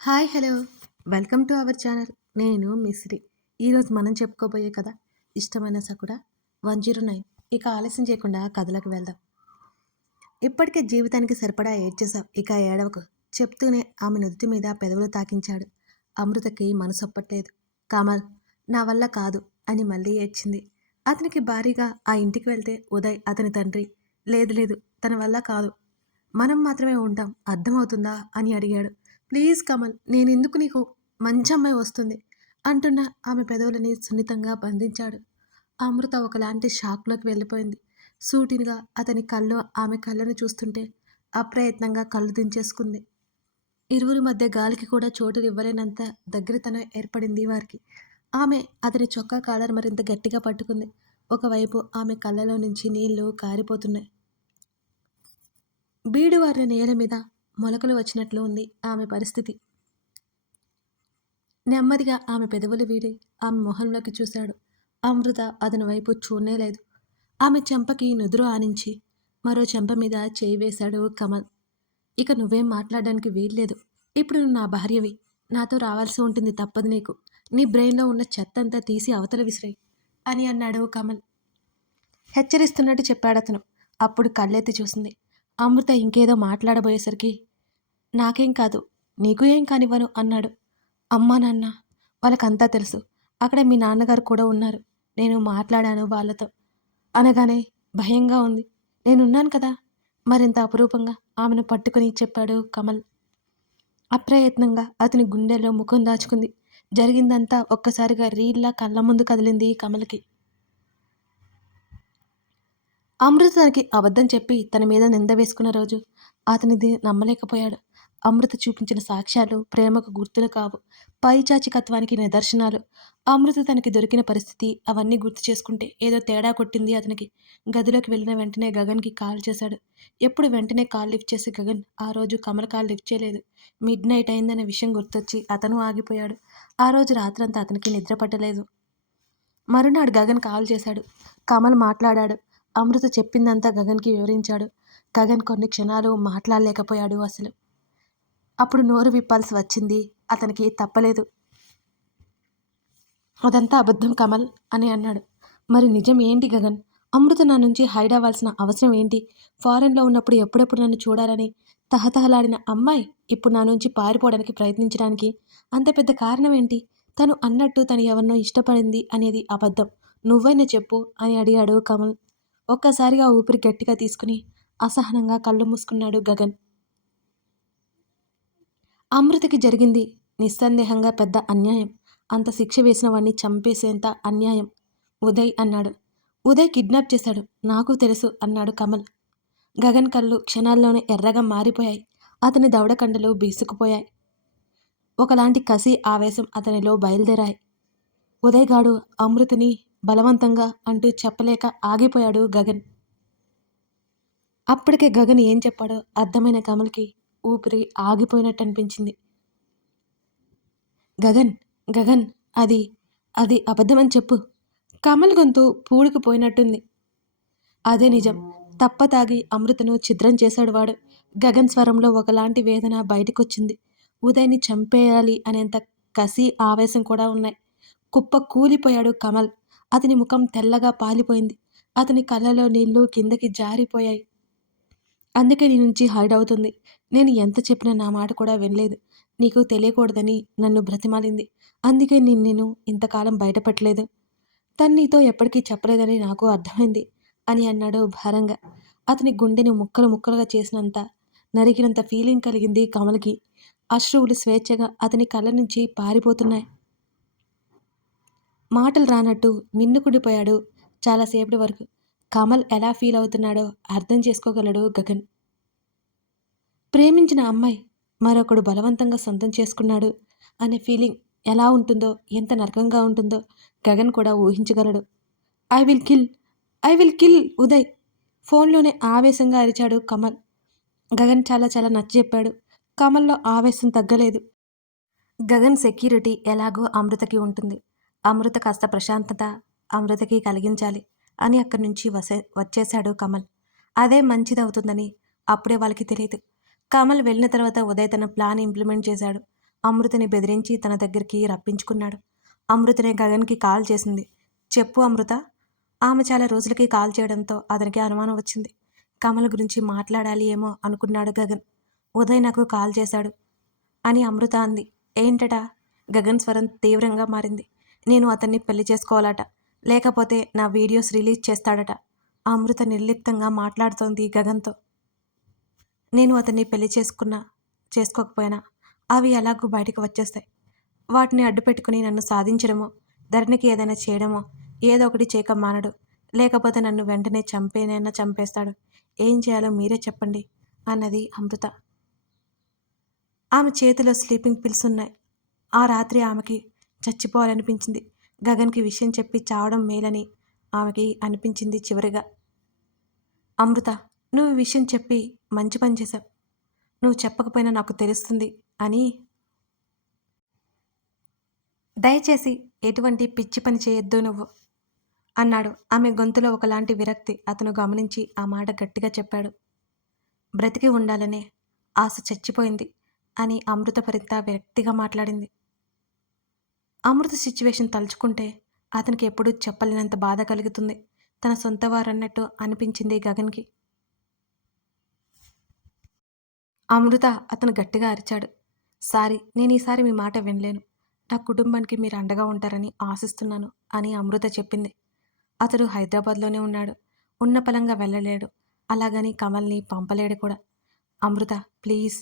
Hi hello. Welcome to our channel. నేను మిశ్రీ ఈరోజు మనం చెప్పుకోబోయే కథ ఇష్టమైన సకుడ వన్ జీరో నైన్. ఇక ఆలస్యం చేయకుండా కథలకు వెళ్దాం. ఇప్పటికే జీవితానికి సరిపడా ఏడ్చేశావు. ఇక ఏడవకు. చెప్తూనే ఆమె నుదుటి మీద పెదవులు తాకించాడు. అమృతకి మనసొప్పట్లేదు కమల్ నా వల్ల కాదు అని మళ్ళీ ఏడ్చింది. అతనికి భారీగా ఆ ఇంటికి వెళ్తే ఉదయ్ అతని తండ్రి లేదు లేదు తన వల్ల కాదు. మనం మాత్రమే ఉంటాం అర్థమవుతుందా అని అడిగాడు. ప్లీజ్ కమల్ నేను ఎందుకు నీకు మంచి అమ్మాయి వస్తుంది? అంటున్న ఆమె పెదవులని సున్నితంగా బంధించాడు. అమృత ఒకలాంటి షాక్లోకి వెళ్ళిపోయింది. సూటిగా అతని కళ్ళు ఆమె కళ్ళను చూస్తుంటే అప్రయత్నంగా కళ్ళు దించేసుకుంది. ఇరువురి మధ్య గాలికి కూడా చోటు ఇవ్వలేనంత దగ్గరతనం ఏర్పడింది వారికి. ఆమె అతని చొక్కా కాలర్ మరింత గట్టిగా పట్టుకుంది. ఒకవైపు ఆమె కళ్ళలో నుంచి నీళ్ళు కారిపోతున్నాయి. బీడువారిన నేల మీద మొలకలు వచ్చినట్లు ఉంది ఆమె పరిస్థితి. నెమ్మదిగా ఆమె పెదవులు వీడి ఆమె మొహంలోకి చూశాడు. అమృత అతని వైపు చూడనేలేదు. ఆమె చెంపకి నుదురు ఆనించి మరో చెంప మీద చేయి వేశాడు కమల్. ఇక నువ్వేం మాట్లాడడానికి వీల్లేదు. ఇప్పుడు నువ్వు నా భార్యవి. నాతో రావాల్సి ఉంటుంది తప్పదు నీకు. నీ బ్రెయిన్లో ఉన్న చెత్త అంతా తీసి అవతల విసిరాయి అని అన్నాడు కమల్. హెచ్చరిస్తున్నట్టు చెప్పాడు అతను అప్పుడు కళ్ళెత్తి చూసింది. అమృత ఇంకేదో మాట్లాడబోయేసరికి నాకేం కాదు నీకు ఏం కానివ్వను అన్నాడు. అమ్మా నాన్న వాళ్ళకంతా తెలుసు. అక్కడ మీ నాన్నగారు కూడా ఉన్నారు. నేను మాట్లాడాను వాళ్ళతో. అనగానే భయంగా ఉంది. నేనున్నాను కదా? మరింత అపురూపంగా ఆమెను పట్టుకుని చెప్పాడు కమల్. అప్రయత్నంగా అతని గుండెల్లో ముఖం దాచుకుంది. జరిగిందంతా ఒక్కసారిగా రీల్లా కళ్ళ ముందు కదిలింది కమల్కి. అమృత తనకి అబద్ధం చెప్పి తన మీద నింద వేసుకున్న రోజు అతనిది నమ్మలేకపోయాడు. అమృత చూపించిన సాక్ష్యాలు ప్రేమకు గుర్తులు కావు. పైచాచికత్వానికి నిదర్శనాలు. అమృత తనకి దొరికిన పరిస్థితి అవన్నీ గుర్తు చేసుకుంటే ఏదో తేడా కొట్టింది అతనికి. గదిలోకి వెళ్ళిన వెంటనే గగన్కి కాల్ చేశాడు. ఎప్పుడు వెంటనే కాల్ లిఫ్ట్ చేసి గగన్ ఆ రోజు కమల కాల్ లిఫ్ట్ చేయలేదు. మిడ్ నైట్ అయిందనే విషయం గుర్తొచ్చి అతను ఆగిపోయాడు. ఆ రోజు రాత్రంతా అతనికి నిద్ర పట్టలేదు. మరునాడు గగన్ కాల్ చేశాడు. కమల్ మాట్లాడాడు. అమృత చెప్పిందంతా గగన్కి వివరించాడు. గగన్ కొన్ని క్షణాలు మాట్లాడలేకపోయాడు అసలు. అప్పుడు నోరు విప్పాల్సి వచ్చింది. అతనికి తప్పలేదు. అదంతా అబద్ధం కమల్ అని అన్నాడు. మరి నిజం ఏంటి గగన్? అమృత నా నుంచి హైడ్ అవ్వాల్సిన అవసరం ఏంటి? ఫారెన్లో ఉన్నప్పుడు ఎప్పుడెప్పుడు నన్ను చూడాలని? తహతహలాడిన అమ్మాయి ఇప్పుడు నా నుంచి పారిపోవడానికి ప్రయత్నించడానికి అంత పెద్ద కారణం ఏంటి? తను అన్నట్టు తను ఎవరినో ఇష్టపడింది అనేది అబద్ధం. నువ్వైనా చెప్పు అని అడిగాడు కమల్. ఒక్కసారిగా ఊపిరి గట్టిగా తీసుకుని అసహనంగా కళ్ళు మూసుకున్నాడు గగన్. అమృతకి జరిగింది నిస్సందేహంగా పెద్ద అన్యాయం. అంత శిక్ష వేసిన వాడిని చంపేసేంత అన్యాయం. ఉదయ్ అన్నాడు. ఉదయ్ కిడ్నాప్ చేశాడు. నాకు తెలుసు అన్నాడు కమల్. గగన్ కళ్ళు క్షణాల్లోనే ఎర్రగా మారిపోయాయి. అతని దవడకండలు బీసుకుపోయాయి. ఒకలాంటి కసి ఆవేశం అతనిలో బయలుదేరాయి. ఉదయ్ గాడు అమృతిని బలవంతంగా అంటూ చెప్పలేక ఆగిపోయాడు గగన్. అప్పటికే గగన్ ఏం చెప్పాడో అర్థమైన కమల్కి ఊపిరి ఆగిపోయినట్టు అనిపించింది గగన్ గగన్ అది అది అబద్ధమని చెప్పు కమల్ గొంతు పూడుకుపోయినట్టుంది అదే నిజం. తప్ప తాగి అమృతను ఛిద్రం చేశాడు వాడు. గగన్ స్వరంలో ఒకలాంటి వేదన బయటకొచ్చింది. ఉదయ్ని చంపేయాలి అనేంత కసి ఆవేశం కూడా ఉన్నాయి. కుప్ప కూలిపోయాడు కమల్. అతని ముఖం తెల్లగా పాలిపోయింది. అతని కళ్ళలో నీళ్ళు కిందకి జారిపోయాయి. అందుకే నీ నుంచి హైడ్ అవుతుంది. నేను ఎంత చెప్పినా నా మాట కూడా వినలేదు. నీకు తెలియకూడదని నన్ను బ్రతిమాలింది. అందుకే నేను నేను ఇంతకాలం బయటపట్టలేదు. తను నీతో ఎప్పటికీ చెప్పలేదని నాకు అర్థమైంది అని అన్నాడు భారంగా. అతని గుండెని ముక్కలు ముక్కలుగా చేసినంత నరికినంత ఫీలింగ్ కలిగింది కమల్కి. అశ్రువులు స్వేచ్ఛగా అతని కళ్ళ నుంచి పారిపోతున్నాయి. మాటలు రానట్టు మిన్నుకుడిపోయాడు చాలాసేపటి వరకు. కమల్ ఎలా ఫీల్ అవుతున్నాడో అర్థం చేసుకోగలడు గగన్. ప్రేమించిన అమ్మాయి మరొకడు బలవంతంగా సొంతం చేసుకున్నాడు అనే ఫీలింగ్ ఎలా ఉంటుందో ఎంత నరకంగా ఉంటుందో గగన్ కూడా ఊహించగలడు. I will kill I will kill Uday ఫోన్లోనే ఆవేశంగా అరిచాడు కమల్. గగన్ చాలా చాలా నచ్చ చెప్పాడు. కమల్లో ఆవేశం తగ్గలేదు. గగన్ సెక్యూరిటీ ఎలాగో అమృతకి ఉంటుంది. అమృత కాస్త ప్రశాంతత అమృతకి కలిగించాలి. అని అక్కడి నుంచి వసే వచ్చేశాడు కమల్. అదే మంచిదవుతుందని అప్పుడే వాళ్ళకి తెలియదు కమల్ వెళ్ళిన తర్వాత ఉదయ్ తన ప్లాన్ ఇంప్లిమెంట్ చేశాడు. అమృతని బెదిరించి తన దగ్గరికి రప్పించుకున్నాడు. అమృతనే గగన్కి కాల్ చేసింది. చెప్పు అమృత. ఆమె చాలా రోజులకి కాల్ చేయడంతో అతనికి అనుమానం వచ్చింది. కమల్ గురించి మాట్లాడాలి ఏమో అనుకున్నాడు గగన్. ఉదయ్ నాకు కాల్ చేశాడు అని అమృత అంది. ఏంటట? గగన్ స్వరం తీవ్రంగా మారింది. నేను అతన్ని పెళ్ళి చేసుకోవాలట. లేకపోతే నా వీడియోస్ రిలీజ్ చేస్తాడట. అమృత నిర్లిప్తంగా మాట్లాడుతోంది గగన్తో. నేను అతన్ని పెళ్ళి చేసుకున్నా చేసుకోకపోయినా అవి ఎలాగూ బయటకు వచ్చేస్తాయి. వాటిని అడ్డుపెట్టుకుని నన్ను సాధించడమో ధరణికి ఏదైనా చేయడమో ఏదో ఒకటి చేయక మానడు. లేకపోతే నన్ను వెంటనే చంపేనైనా చంపేస్తాడు. ఏం చేయాలో మీరే చెప్పండి అన్నది అమృత. ఆమె చేతిలో స్లీపింగ్ పిల్స్ ఉన్నాయి. ఆ రాత్రి ఆమెకి చచ్చిపోవాలనిపించింది. గగన్కి విషయం చెప్పి చావడం మేలని ఆమెకి అనిపించింది చివరిగా. అమృత నువ్వు విషయం చెప్పి మంచి పని చేశావు. నువ్వు చెప్పకపోయినా నాకు తెలుస్తుంది అని దయచేసి ఎటువంటి పిచ్చి పని చేయొద్దు నువ్వు అన్నాడు. ఆమె గొంతులో ఒకలాంటి విరక్తి అతను గమనించి ఆ మాట గట్టిగా చెప్పాడు. బ్రతికి ఉండాలనే ఆశ చచ్చిపోయింది అని అమృత పరిత విరక్తిగా మాట్లాడింది. అమృత సిచ్యువేషన్ తలుచుకుంటే అతనికి ఎప్పుడూ చెప్పలేనంత బాధ కలుగుతుంది. తన సొంత వారన్నట్టు అనిపించింది గగన్కి. అమృత అతను గట్టిగా అరిచాడు. సారీ నేను ఈసారి మీ మాట వినలేను. నా కుటుంబానికి మీరు అండగా ఉంటారని ఆశిస్తున్నాను అని అమృత చెప్పింది. అతడు హైదరాబాద్లోనే ఉన్నాడు. ఉన్న పలంగా వెళ్ళలేడు. అలాగని కమల్ని పంపలేడు కూడా. అమృత ప్లీజ్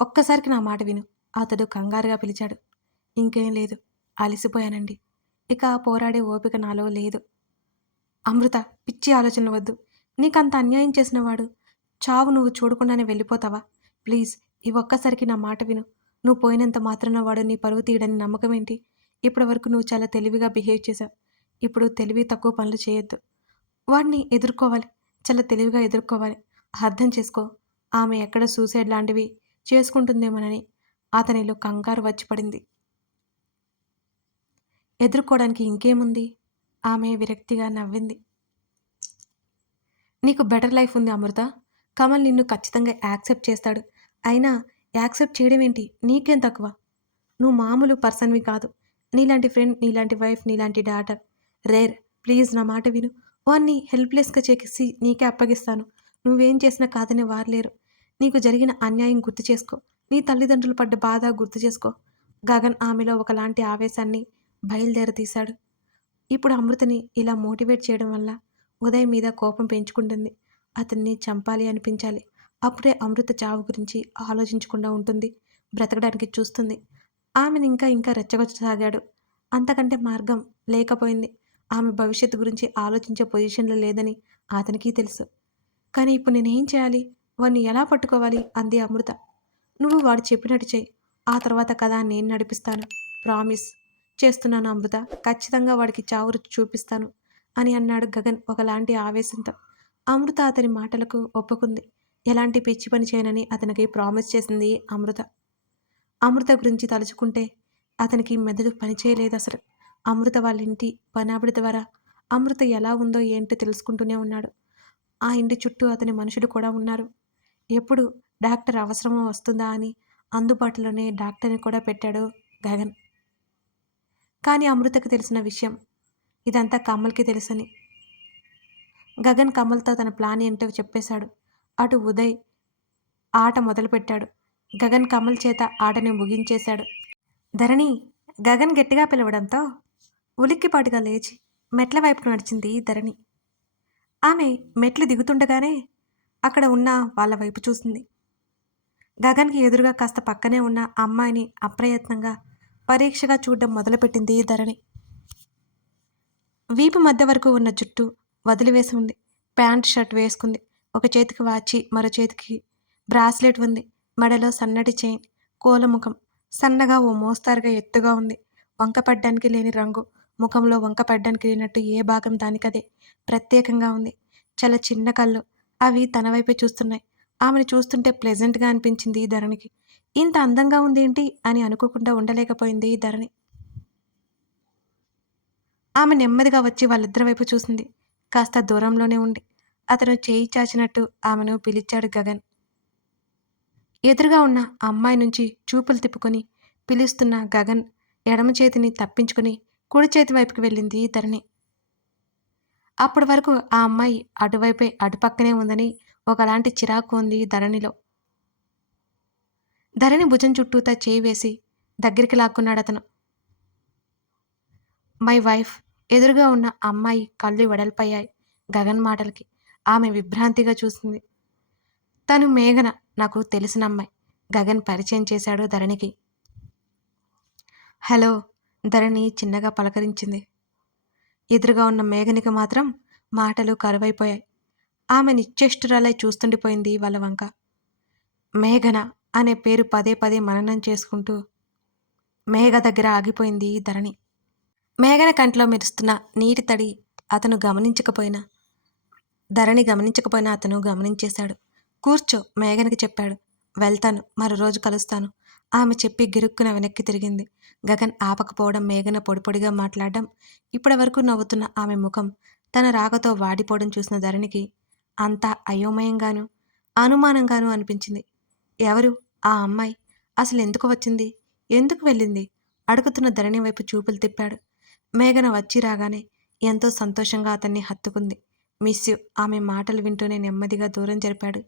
ఒక్కసారికి నా మాట విను అతడు కంగారుగా పిలిచాడు. ఇంకేం లేదు. అలసిపోయానండి. ఇక పోరాడే ఓపిక నాలో లేదు. అమృత పిచ్చి ఆలోచన వద్దు. నీకంత అన్యాయం చేసినవాడు. చావు నువ్వు చూడకుండానే వెళ్ళిపోతావా? ప్లీజ్ ఈ ఒక్కసారికి నా మాట విను. నువ్వు పోయినంత మాత్రాన వాడు నీ పరువు తీయడని నమ్మకం ఏంటి? ఇప్పటి వరకు నువ్వు చాలా తెలివిగా బిహేవ్ చేశావు. ఇప్పుడు తెలివి తక్కువ పనులు చేయొద్దు. వాడిని ఎదుర్కోవాలి. చాలా తెలివిగా ఎదుర్కోవాలి. అర్థం చేసుకో. ఆమె ఎక్కడ సూసైడ్ లాంటివి చేసుకుంటుందేమోనని. అతనిలో కంగారు వచ్చి పడింది. ఎదుర్కోవడానికి ఇంకేముంది? ఆమె విరక్తిగా నవ్వింది. నీకు బెటర్ లైఫ్ ఉంది అమృత. కమల్ నిన్ను ఖచ్చితంగా యాక్సెప్ట్ చేస్తాడు. అయినా యాక్సెప్ట్ చేయడం ఏంటి నీకేం తక్కువ? నువ్వు మామూలు పర్సన్వి కాదు. నీలాంటి ఫ్రెండ్ నీలాంటి వైఫ్ నీలాంటి డాటర్. రేర్ ప్లీజ్ నా మాట విను. వాన్ని హెల్ప్లెస్గా చేసి నీకే అప్పగిస్తాను. నువ్వేం చేసినా కాదని వారలేరు నీకు జరిగిన అన్యాయం గుర్తు చేసుకో. నీ తల్లిదండ్రులు పడ్డ బాధ గుర్తు చేసుకో. గగన్ ఆమెలో ఒకలాంటి ఆవేశాన్ని బయలుదేరతీశాడు. ఇప్పుడు అమృతని ఇలా మోటివేట్ చేయడం వల్ల ఉదయ్ మీద కోపం పెంచుకుంటుంది. అతన్ని చంపాలి అనిపించాలి. అప్పుడే అమృత చావు గురించి ఆలోచించకుండా ఉంటుంది. బ్రతకడానికి చూస్తుంది. ఆమెను ఇంకా ఇంకా రెచ్చగొచ్చసాగాడు అంతకంటే మార్గం లేకపోయింది. ఆమె భవిష్యత్తు గురించి ఆలోచించే పొజిషన్లో లేదని అతనికి తెలుసు. కానీ ఇప్పుడు నేనేం చేయాలి? వాడిని ఎలా పట్టుకోవాలి? అంది అమృత. నువ్వు వాడు చెప్పినట్టు చేయి ఆ తర్వాత కదా నేను నడిపిస్తాను. ప్రామిస్. చేస్తున్నాను అమృత. ఖచ్చితంగా వాడికి చావు చూపిస్తాను అని అన్నాడు గగన్ ఒకలాంటి ఆవేశంతో. అమృత అతని మాటలకు ఒప్పుకుంది. ఎలాంటి పిచ్చి పని చేయనని అతనికి ప్రామిస్ చేసింది అమృత. అమృత గురించి తలుచుకుంటే అతనికి మెదడు పనిచేయలేదు అసలు. అమృత వాళ్ళ ఇంటి పనావిడ ద్వారా అమృత ఎలా ఉందో ఏంటో తెలుసుకుంటూనే ఉన్నాడు. ఆ ఇంటి చుట్టూ అతని మనుషులు కూడా ఉన్నారు. ఎప్పుడు డాక్టర్ అవసరమో వస్తుందా అని అందుబాటులోనే డాక్టర్ని కూడా పెట్టాడు గగన్. కానీ అమృతకు తెలిసిన విషయం. ఇదంతా కమల్కి తెలుసని. గగన్ కమల్తో తన ప్లాన్ ఏంటో చెప్పేశాడు. అటు ఉదయ్ ఆట మొదలుపెట్టాడు. గగన్ కమల్ చేత ఆటని ముగించేశాడు. ధరణి గగన్ గట్టిగా పిలవడంతో ఉలిక్కిపాటుగా లేచి మెట్ల వైపు నడిచింది ధరణి. ఆమె మెట్లు దిగుతుండగానే అక్కడ ఉన్న వాళ్ళ వైపు చూసింది. గగన్కి ఎదురుగా కాస్త పక్కనే ఉన్న అమ్మాయిని అప్రయత్నంగా పరీక్షగా చూడడం మొదలుపెట్టింది ధరణి. వీపు మధ్య వరకు ఉన్న జుట్టు వదిలివేసి ఉంది. ప్యాంట్ షర్ట్ వేసుకుంది. ఒక చేతికి వాచి మరో చేతికి బ్రాస్లెట్ ఉంది. మెడలో సన్నటి చైన్ కోలముఖం. సన్నగా ఓ మోస్తారుగా ఎత్తుగా ఉంది. వంకపడ్డానికి లేని రంగు. ముఖంలో వంకపడ్డానికి లేనట్టు ఏ భాగం దానికదే. ప్రత్యేకంగా ఉంది. చాలా చిన్న కళ్ళు. అవి తన వైపే చూస్తున్నాయి. ఆమెను చూస్తుంటే ప్లెజెంట్గా అనిపించింది ఈ ధరణికి. ఇంత అందంగా ఉందేంటి అని అనుకోకుండా ఉండలేకపోయింది ఈ ధరణి. ఆమె నెమ్మదిగా వచ్చి వాళ్ళిద్దరి వైపు చూసింది. కాస్త దూరంలోనే ఉండి అతను చేయి చాచినట్టు ఆమెను పిలిచాడు గగన్. ఎదురుగా ఉన్న అమ్మాయి నుంచి చూపులు తిప్పుకొని పిలుస్తున్న గగన్ ఎడమ చేతిని తప్పించుకుని కుడి చేతి వైపుకి వెళ్ళింది ధరణి. అప్పటి వరకు ఆ అమ్మాయి అటువైపే అటుపక్కనే ఉందని ఒకలాంటి చిరాకు ఉంది ధరణిలో. ధరణి భుజం చుట్టూతా చేయి వేసి దగ్గరికి లాక్కున్నాడు అతను. మై వైఫ్ ఎదురుగా ఉన్న అమ్మాయి కళ్ళు వెడల్పోయాయి గగన్ మాటలకి. ఆమె విభ్రాంతిగా చూసింది. తను మేఘన నాకు తెలిసిన అమ్మాయి. గగన్ పరిచయం చేశాడు ధరణికి. హలో ధరణి చిన్నగా పలకరించింది. ఎదురుగా ఉన్న మేఘనికి మాత్రం మాటలు కరువైపోయాయి. ఆమె నిశ్చేష్టురాలై చూస్తుండిపోయింది వాళ్ళ వంక. మేఘన అనే పేరు పదే పదే మననం చేసుకుంటూ మేఘ దగ్గర ఆగిపోయింది ధరణి. మేఘన కంట్లో మెరుస్తున్న నీటి తడి అతను గమనించకపోయినా ధరణి గమనించకపోయినా అతను గమనించేశాడు. కూర్చో మేఘనకి చెప్పాడు. వెళ్తాను మరో రోజు కలుస్తాను. ఆమె చెప్పి గిరుక్కున వెనక్కి తిరిగింది. గగన్ ఆపకపోవడం మేఘన పొడిపొడిగా మాట్లాడడం ఇప్పటి వరకు నవ్వుతున్న ఆమె ముఖం తన రాకతో వాడిపోవడం చూసిన ధరణికి అంతా అయోమయంగాను అనుమానంగాను అనిపించింది. ఎవరు? ఆ అమ్మాయి అసలు ఎందుకు వచ్చింది? ఎందుకు వెళ్ళింది? అడుగుతున్న ధరణి వైపు చూపులు తిప్పాడు. మేఘన వచ్చి రాగానే ఎంతో సంతోషంగా అతన్ని హత్తుకుంది. మిస్ యు ఆమె మాటలు వింటూనే నెమ్మదిగా దూరం జరిపాడు.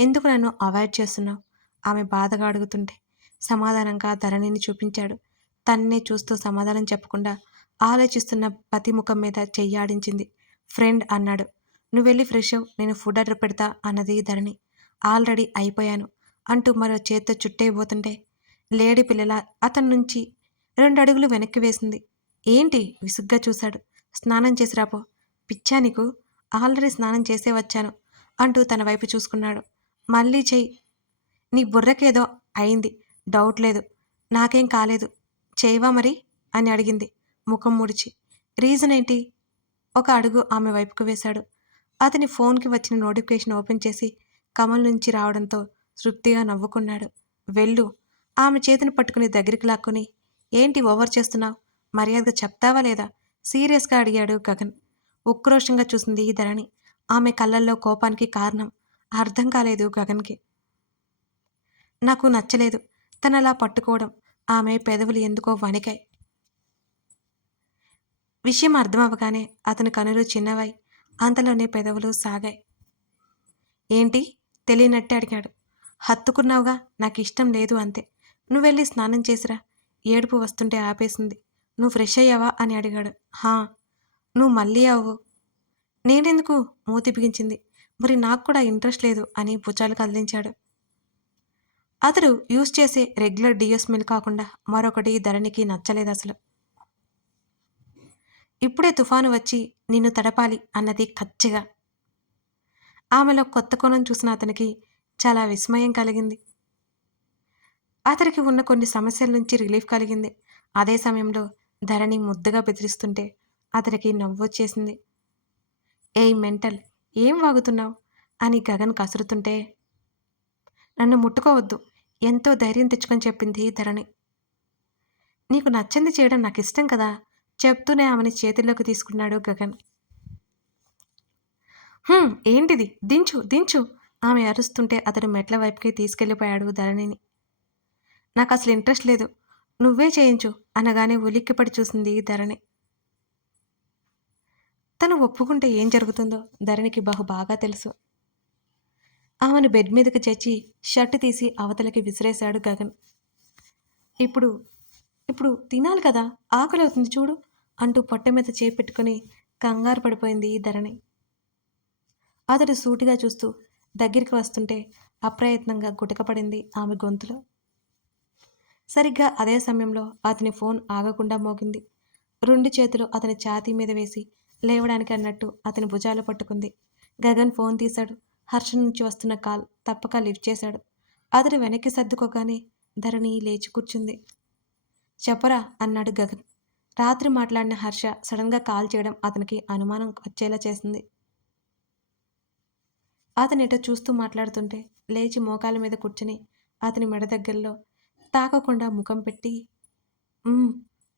ఎందుకు నన్ను అవాయిడ్ చేస్తున్నావు? ఆమె బాధగా అడుగుతుంటే సమాధానంగా ధరణిని చూపించాడు. తన్నే చూస్తూ సమాధానం చెప్పకుండా ఆలోచిస్తున్న పతి ముఖం మీద చెయ్యాడించింది ఫ్రెండ్ అన్నాడు. నువ్వు వెళ్ళి ఫ్రెష్ అవ్ నేను ఫుడ్ ఆర్డర్ పెడతా అన్నది ధరణి. ఆల్రెడీ అయిపోయాను. అంటూ మరో చేత్తో చుట్టేయబోతుంటే లేడి పిల్లల అతని నుంచి రెండు అడుగులు వెనక్కి వేసింది. ఏంటి? విసుగ్గా చూశాడు. స్నానం చేసి రాపో. పిచ్చా నీకు ఆల్రెడీ స్నానం చేసే వచ్చాను అంటూ తన వైపు చూసుకున్నాడు. మళ్ళీ చెయ్యి. నీ బుర్రకేదో అయింది. డౌట్ లేదు. నాకేం కాలేదు. చేయవా మరి? అని అడిగింది. ముఖం ముడిచి. రీజన్ ఏంటి? ఒక అడుగు ఆమె వైపుకు వేశాడు. అతని ఫోన్కి వచ్చిన నోటిఫికేషన్ ఓపెన్ చేసి కమల్ నుంచి రావడంతో తృప్తిగా నవ్వుకున్నాడు. వెళ్ళు. ఆమె చేతిని పట్టుకుని దగ్గరికి లాక్కుని ఏంటి ఓవర్ చేస్తున్నావు? మర్యాదగా చెప్తావా లేదా? సీరియస్గా అడిగాడు గగన్. ఉక్రోషంగా చూసింది ఈ ధరణి. ఆమె కళ్ళల్లో కోపానికి కారణం. అర్థం కాలేదు గగన్కి. నాకు నచ్చలేదు. తనలా పట్టుకోవడం. ఆమె పెదవులు ఎందుకో వణికాయి. విషయం అర్థమవగానే అతని కనులు చిన్నవై అంతలోనే పెదవులు సాగాయి. ఏంటి? తెలియనట్టే అడిగాడు. హత్తుకున్నావుగా? నాకు ఇష్టం లేదు అంతే. నువ్వు వెళ్ళి స్నానం చేసిరా. ఏడుపు వస్తుంటే ఆపేసింది. నువ్వు ఫ్రెష్ అయ్యావా? అని అడిగాడు. హా నువ్వు మళ్ళీ అవ్వు. నేనెందుకు? మూతి బిగించింది. మరి నాకు కూడా ఇంట్రెస్ట్ లేదు అని భుజాలు కదిలించాడు. అతడు యూజ్ చేసే రెగ్యులర్ డిఎస్ మిల్ కాకుండా మరొకటి ధరణికి నచ్చలేదు అసలు ఇప్పుడే తుఫాను వచ్చి నిన్ను తడపాలి అన్నది ఖచ్చిగా ఆమెలో కొత్త కోణం చూసిన అతనికి చాలా విస్మయం కలిగింది. అతనికి ఉన్న కొన్ని సమస్యల నుంచి రిలీఫ్ కలిగింది. అదే సమయంలో ధరణి ముద్దుగా బెదిరిస్తుంటే అతనికి నవ్వొచ్చేసింది. ఏయ్ మెంటల్ ఏం వాగుతున్నావు? అని గగన్ కసురుతుంటే నన్ను ముట్టుకోవద్దు. ఎంతో ధైర్యం తెచ్చుకొని చెప్పింది ధరణి. నీకు నచ్చింది చేయడం నాకు ఇష్టం కదా? చెప్తూనే ఆమెని చేతుల్లోకి తీసుకున్నాడు గగన్. ఏంటిది? దించు దించు. ఆమె అరుస్తుంటే అతడు మెట్ల వైపుకి తీసుకెళ్ళిపోయాడు ధరణిని. నాకు అసలు ఇంట్రెస్ట్ లేదు. నువ్వే చేయించు అనగానే ఉలిక్కిపడి చూసింది ధరణి. తను ఒప్పుకుంటే ఏం జరుగుతుందో ధరణికి బహు బాగా తెలుసు. ఆమెను బెడ్ మీదకి చేర్చి షర్ట్ తీసి అవతలకి విసిరేశాడు గగన్. ఇప్పుడు ఇప్పుడు తినాలి కదా ఆకలి అవుతుంది చూడు అంటూ పొట్ట మీద చేయి కంగారు పడిపోయింది ధరణి. అతడు సూటిగా చూస్తూ దగ్గరికి వస్తుంటే అప్రయత్నంగా గుటకపడింది ఆమె గొంతులో. సరిగ్గా అదే సమయంలో అతని ఫోన్ ఆగకుండా మోగింది. రెండు చేతులు అతని ఛాతీ మీద వేసి లేవడానికి అన్నట్టు అతని భుజాలు పట్టుకుంది. గగన్ ఫోన్ తీశాడు. హర్ష నుంచి వస్తున్న కాల్ తప్పక లిఫ్ట్ చేశాడు. అతడు వెనక్కి సర్దుకోగానే ధరణి లేచి కూర్చుంది. చెప్పరా అన్నాడు గగన్. రాత్రి మాట్లాడిన హర్ష సడన్గా కాల్ చేయడం అతనికి అనుమానం వచ్చేలా చేసింది. అతని ఇట చూస్తూ మాట్లాడుతుంటే లేచి మోకాల మీద కూర్చుని అతని మెడ దగ్గరలో తాకకుండా ముఖం పెట్టి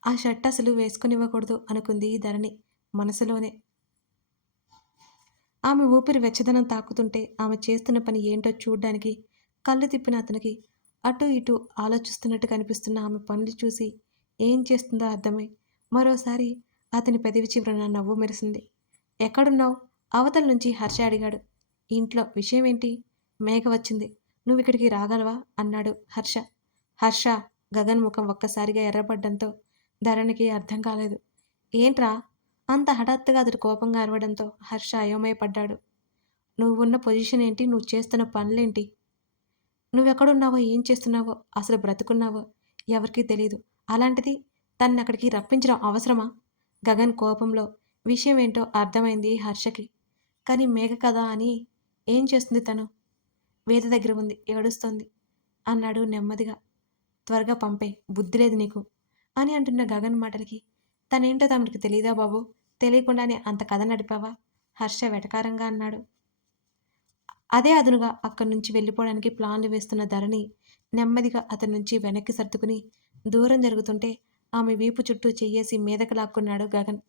ఆ షర్ట్ అసలు వేసుకునివ్వకూడదు అనుకుంది ధరణి మనసులోనే. ఆమె ఊపిరి వెచ్చదనం తాకుతుంటే ఆమె చేస్తున్న పని ఏంటో చూడ్డానికి కళ్ళు తిప్పిన అతనికి అటు ఇటు ఆలోచిస్తున్నట్టు కనిపిస్తున్న ఆమె పనులు చూసి ఏం చేస్తుందో అర్థమై మరోసారి అతని పెదవి చివరన నవ్వు మెరిసింది. ఎక్కడున్నావు? అవతల నుంచి హర్ష అడిగాడు. ఇంట్లో విషయం ఏంటి మేఘ వచ్చింది. నువ్వు ఇక్కడికి రాగలవా? అన్నాడు హర్ష. హర్ష గగన్ ముఖం ఒక్కసారిగా ఎర్రపడ్డంతో ధరణికి అర్థం కాలేదు. ఏంట్రా? అంత హఠాత్తుగా అతడు కోపంగా అరవడంతో హర్ష అయోమయపడ్డాడు. నువ్వున్న పొజిషన్ ఏంటి? నువ్వు చేస్తున్న పనులేంటి? నువ్వెక్కడున్నావో? ఏం చేస్తున్నావో? అసలు బ్రతుకున్నావో? ఎవరికీ తెలియదు అలాంటిది తన్ని అక్కడికి రప్పించడం అవసరమా? గగన్ కోపంలో విషయం ఏంటో అర్థమైంది హర్షకి. కానీ మేఘ కదా అని ఏం చేస్తుంది తను? వేద దగ్గర ఉంది ఏడుస్తోంది అన్నాడు నెమ్మదిగా. త్వరగా పంపే బుద్ధి లేదు నీకు అని అంటున్న గగన్ మాటలకి. తనేంటో తమకి తెలియదా బాబు? తెలియకుండానే అంత కథ నడిపావా? హర్ష వెటకారంగా అన్నాడు. అదే అదునుగా అక్కడి నుంచి వెళ్ళిపోవడానికి ప్లాన్లు వేస్తున్న ధరణి నెమ్మదిగా అతని నుంచి వెనక్కి సర్దుకుని దూరం జరుగుతుంటే ఆమె వీపు చుట్టూ చెయ్యేసి మీదకు లాక్కున్నాడు గగన్.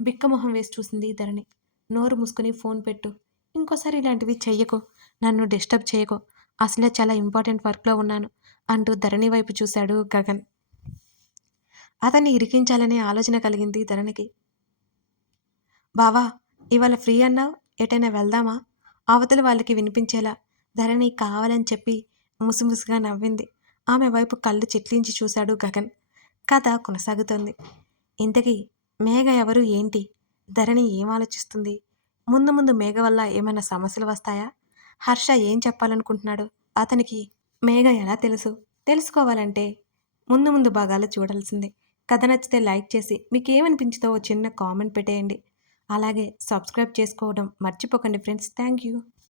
బిక్కమొహం వేసి చూసింది ధరణి. నోరు మూసుకుని ఫోన్ పెట్టు. ఇంకోసారి ఇలాంటివి చెయ్యకు. నన్ను డిస్టర్బ్ చేయకు అసలే చాలా ఇంపార్టెంట్ వర్క్లో ఉన్నాను అంటూ ధరణి వైపు చూశాడు గగన్. అతన్ని ఇరికించాలనే ఆలోచన కలిగింది ధరణికి. బావా ఇవాళ ఫ్రీ అన్నావు? ఎటైనా వెళ్దామా? అవతల వాళ్ళకి వినిపించేలా. ధరణి కావాలని చెప్పి ముసిముసిగా నవ్వింది. ఆమె వైపు కళ్ళు చిట్లించి చూశాడు గగన్. కథ కొనసాగుతోంది. ఇంతకీ మేఘ ఎవరు? ఏంటి? ధరణి ఏం ఆలోచిస్తుంది? ముందు ముందు మేఘ వల్ల ఏమైనా సమస్యలు వస్తాయా? హర్ష ఏం చెప్పాలనుకుంటున్నాడు? అతనికి మేఘ ఎలా తెలుసు? తెలుసుకోవాలంటే ముందు ముందు భాగాలు చూడాల్సిందే. కథ నచ్చితే లైక్ చేసి మీకు ఏమనిపించిందో ఓ చిన్న కామెంట్ పెట్టేయండి. అలాగే సబ్స్క్రైబ్ చేసుకోవడం మర్చిపోకండి ఫ్రెండ్స్. Thank you.